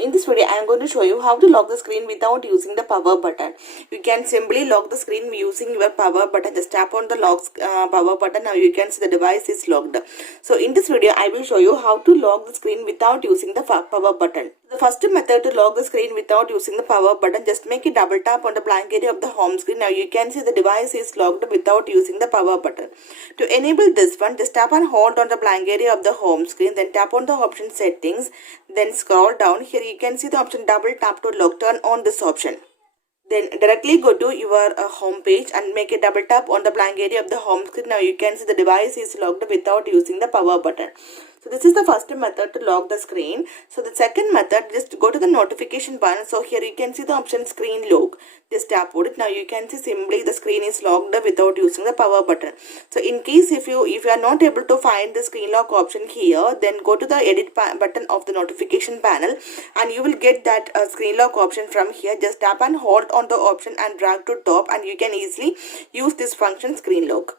in this video I am going to show you how to lock the screen without using the power button. You can simply lock the screen using your power button. Just tap on the lock power button. Now you can see the device is locked. So in this video I will show you how to lock the screen without using the power button. The first method to lock the screen without using the power button, just make a double tap on the blank area of the home screen. Now you can see the device is locked without using the power button. To enable this one, just tap and hold on the blank area of the home screen, then tap on the option settings, then scroll down. Here you can see the option double tap to lock. Turn on this option. Then directly go to your home page and make a double tap on the blank area of the home screen. Now you can see the device is locked without using the power button. So this is the first method to lock the screen. So the second method, just go to the notification panel. So here you can see the option screen lock. Just tap on it. Now you can see simply the screen is locked without using the power button. So in case if you are not able to find the screen lock option here, then go to the edit button of the notification panel and you will get that screen lock option from here. Just tap and hold on the option and drag to top and you can easily use this function screen lock.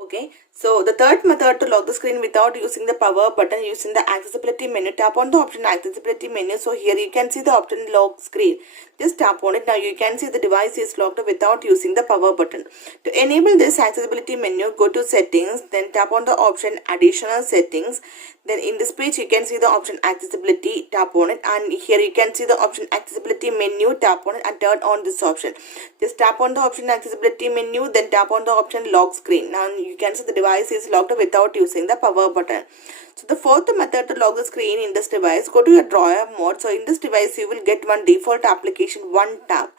Okay, so the third method to lock the screen without using the power button, using the accessibility menu. Tap on the option accessibility menu. So here you can see the option lock screen. Just tap on it. Now you can see the device is locked without using the power button. To enable this accessibility menu, go to settings, then tap on the option additional settings. Then in this page you can see the option accessibility, tap on it, and here you can see the option accessibility menu, tap on it and turn on this option. Just tap on the option accessibility menu, then tap on the option lock screen. Now you can see the device is locked without using the power button. So the fourth method to lock the screen in this device, go to your drawer mode. So in this device you will get one default application, one tab.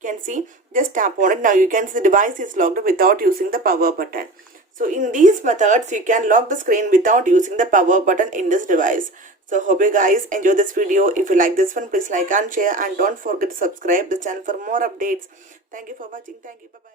You can see, just tap on it. Now you can see the device is locked without using the power button. So in these methods you can lock the screen without using the power button in this device. So hope you guys enjoy this video. If you like this one, please like and share, and don't forget to subscribe the channel for more updates. Thank you for watching. Thank you. Bye bye.